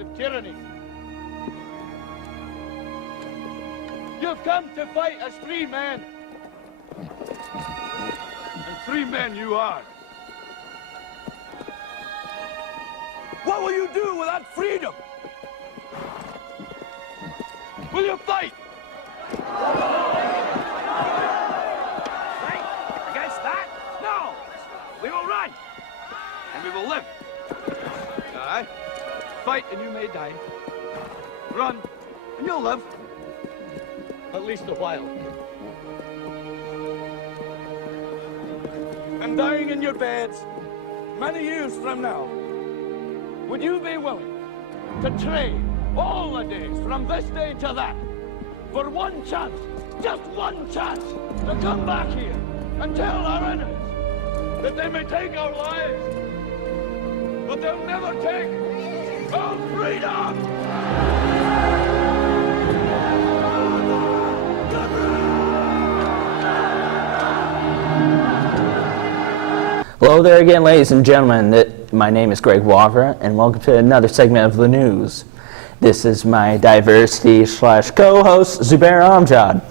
of tyranny. You've come to fight as free men. And free men you are. What will you do without freedom? Will you fight? Fight against that? No! We will run! And we will live. Aye. Fight and you may die. Run and you'll live. At least a while. And dying in your beds many years from now, would you be willing to trade all the days from this day to that for one chance, just one chance, to come back here and tell our enemies that they may take our lives, but they'll never take our freedom? Hello there again, ladies and gentlemen. My name is Greg Wavra, and welcome to another segment of the news. This is my diversity/co-host, Zubair Amjad.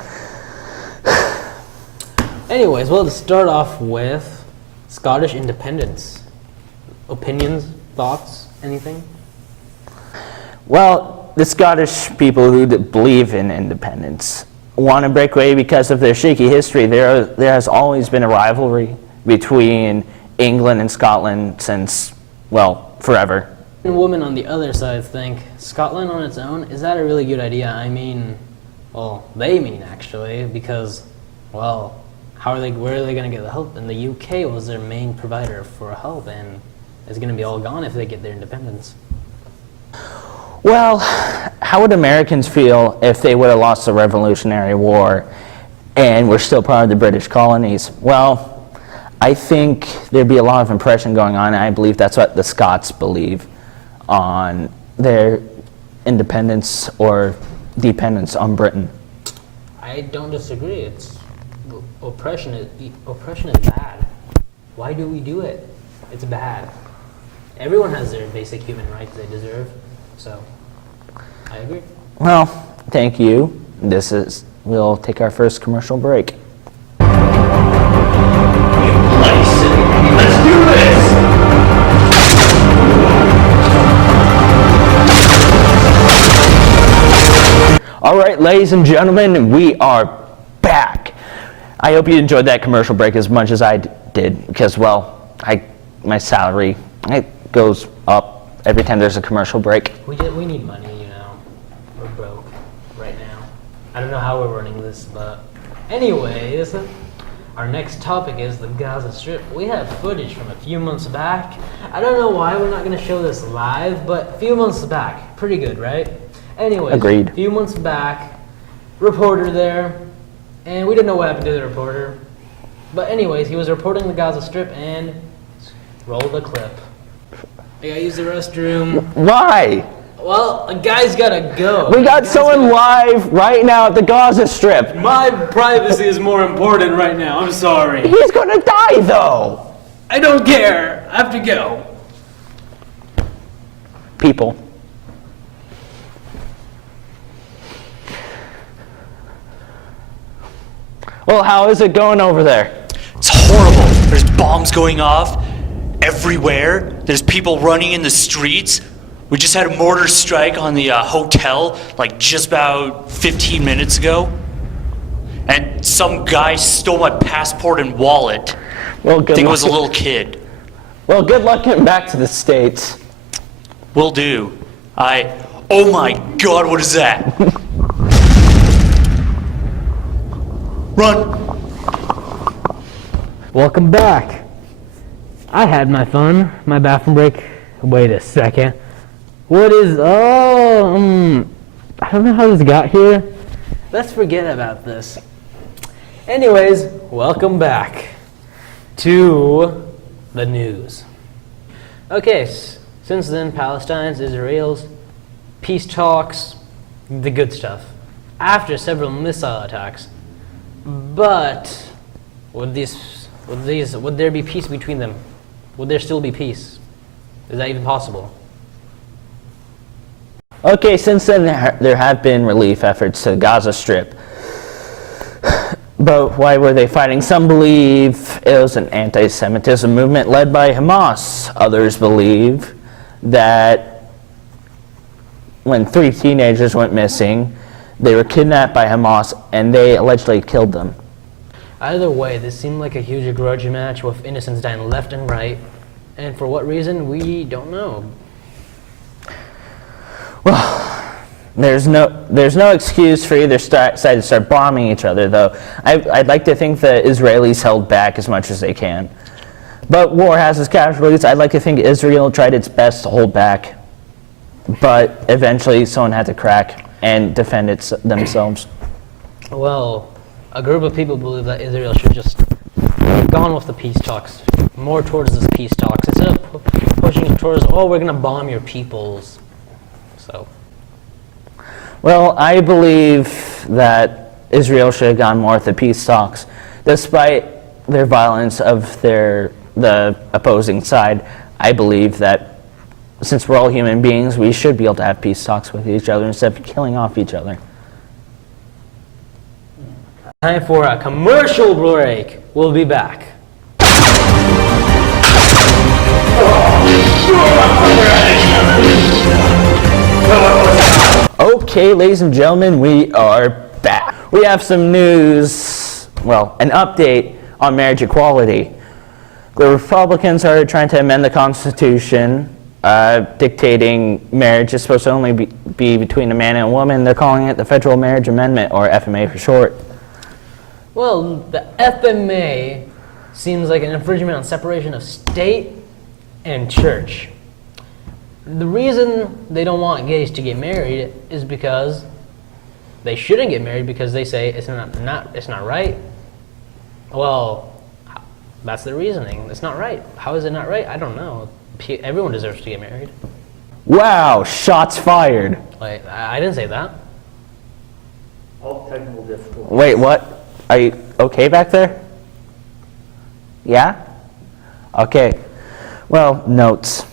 Anyways, well, to start off with Scottish independence. Opinions, thoughts, anything? Well, the Scottish people who believe in independence want to break away because of their shaky history. There has always been a rivalry between England and Scotland since, well, forever. And women on the other side think Scotland on its own, is that a really good idea? I mean, well, they mean actually, because, well, where are they going to get the help? And the UK was their main provider for help, and it's going to be all gone if they get their independence. Well, how would Americans feel if they would have lost the Revolutionary War and were still part of the British colonies? Well, I think there'd be a lot of oppression going on, and I believe that's what the Scots believe on their independence or dependence on Britain. I don't disagree. It's oppression is bad. Why do we do it? It's bad. Everyone has their basic human rights they deserve, so I agree. Well, thank you. We'll take our first commercial break. Let's do this! All right, ladies and gentlemen, we are back. I hope you enjoyed that commercial break as much as I did, because, well, my salary goes up every time there's a commercial break. We need money, you know. We're broke right now. I don't know how we're running this, but anyways, our next topic is the Gaza Strip. We have footage from a few months back. I don't know why we're not going to show this live, but a few months back. Pretty good, right? Anyways, agreed. A few months back, reporter there, and we didn't know what happened to the reporter. But anyways, he was reporting the Gaza Strip, and roll the clip. I gotta use the restroom. Why? Well, a guy's gotta go. We got someone live right now at the Gaza Strip. My privacy is more important right now. I'm sorry. He's gonna die, though. I don't care. I have to go. People. Well, how is it going over there? It's horrible. There's bombs going off everywhere. There's people running in the streets. We just had a mortar strike on the hotel, like just about 15 minutes ago. And some guy stole my passport and wallet. Well, I think it was a little kid. Well, good luck getting back to the States. Will do. Oh my God, what is that? Run! Welcome back. I had my fun. My bathroom break. Wait a second. I don't know how this got here. Let's forget about this. Anyways, welcome back to the news. Okay, since then, Palestine's, Israel's, peace talks, the good stuff. After several missile attacks. But would there be peace between them? Would there still be peace? Is that even possible? Okay, since then there have been relief efforts to the Gaza Strip. But why were they fighting? Some believe it was an anti-Semitism movement led by Hamas. Others believe that when 3 teenagers went missing, they were kidnapped by Hamas and they allegedly killed them. Either way, this seemed like a huge grudge match with innocents dying left and right. And for what reason, we don't know. Well, there's no excuse for either side to start bombing each other, though. I'd like to think the Israelis held back as much as they can. But war has its casualties. I'd like to think Israel tried its best to hold back. But eventually someone had to crack and defend themselves. Well, a group of people believe that Israel should just gone with the peace talks, more towards this peace talks, instead of pushing it towards, oh, we're going to bomb your peoples. So. Well, I believe that Israel should have gone more with the peace talks. Despite their violence of the opposing side, I believe that since we're all human beings, we should be able to have peace talks with each other instead of killing off each other. Time for a commercial break. We'll be back. Okay, ladies and gentlemen, we are back. We have some news, well, an update on marriage equality. The Republicans are trying to amend the Constitution, dictating marriage is supposed to only be between a man and a woman. They're calling it the Federal Marriage Amendment, or FMA for short. Well, the FMA seems like an infringement on separation of state and church. The reason they don't want gays to get married is because they shouldn't get married because they say it's not right. Well, that's the reasoning. It's not right. How is it not right? I don't know. Everyone deserves to get married. Wow, shots fired. Like, I didn't say that. All technical difficulties. Wait, what? Are you okay back there? Yeah? Okay. Well, notes.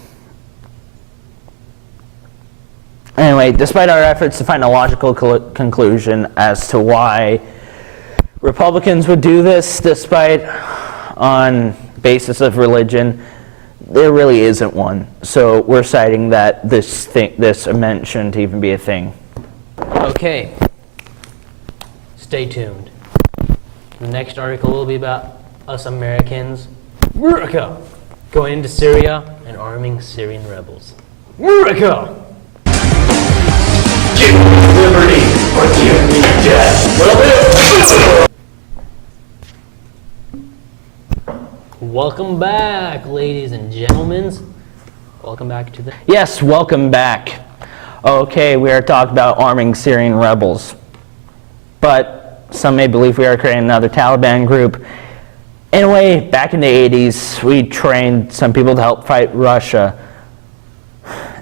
Anyway, despite our efforts to find a logical conclusion as to why Republicans would do this, despite on basis of religion, there really isn't one. So we're citing that this amendment shouldn't even be a thing. Okay. Stay tuned. The next article will be about us Americans, America, going into Syria and arming Syrian rebels. America! Give me liberty or give me death. Welcome back, ladies and gentlemen. Welcome back to the... Yes, welcome back. Okay, we are talking about arming Syrian rebels. But some may believe we are creating another Taliban group. Anyway, back in the 80s, we trained some people to help fight Russia.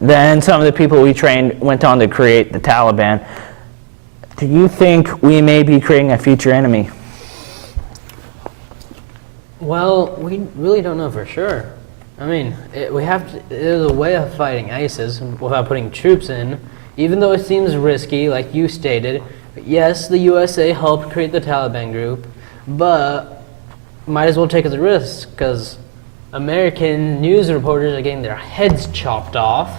Then some of the people we trained went on to create the Taliban. Do you think we may be creating a future enemy? Well, we really don't know for sure. I mean, there's a way of fighting ISIS without putting troops in, even though it seems risky, like you stated. Yes, the USA helped create the Taliban group, but might as well take the risk, because American news reporters are getting their heads chopped off,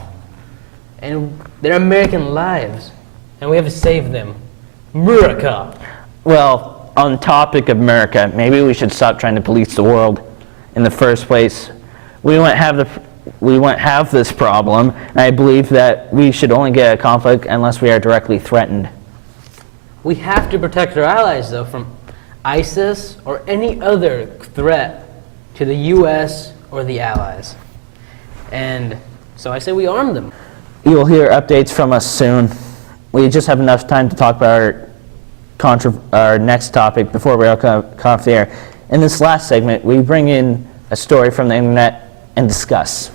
and they're American lives, and we have to save them. America! Well, on topic of America, maybe we should stop trying to police the world in the first place. We won't have this problem, and I believe that we should only get a conflict unless we are directly threatened. We have to protect our allies, though, from ISIS or any other threat to the U.S. or the Allies. And so I say we arm them. You'll hear updates from us soon. We just have enough time to talk about our next topic before we all come off the air. In this last segment, we bring in a story from the internet and discuss.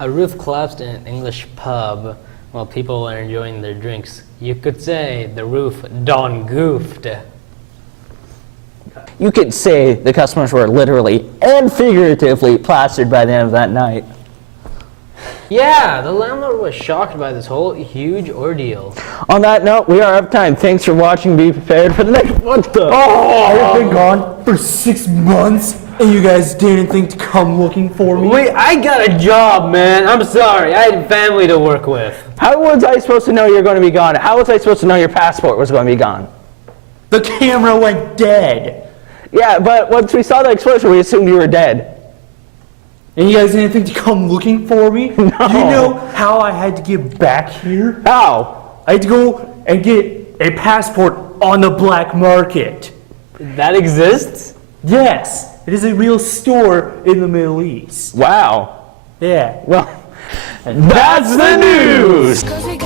A roof collapsed in an English pub while people are enjoying their drinks. You could say the roof done goofed. You could say the customers were literally and figuratively plastered by the end of that night. Yeah, the landlord was shocked by this whole huge ordeal. On that note, we are up time. Thanks for watching. Be prepared for the next. What the? I've been gone for 6 months, and you guys didn't think to come looking for me? Wait, I got a job, man. I'm sorry. I had family to work with. How was I supposed to know you're going to be gone? How was I supposed to know your passport was going to be gone? The camera went dead. Yeah, but once we saw the explosion, we assumed you were dead. And you guys didn't think to come looking for me? No. Do you know how I had to get back here? How? I had to go and get a passport on the black market. That exists? Yes, it is a real store in the Middle East. Wow. Yeah. Well, that's the news. 'Cause we got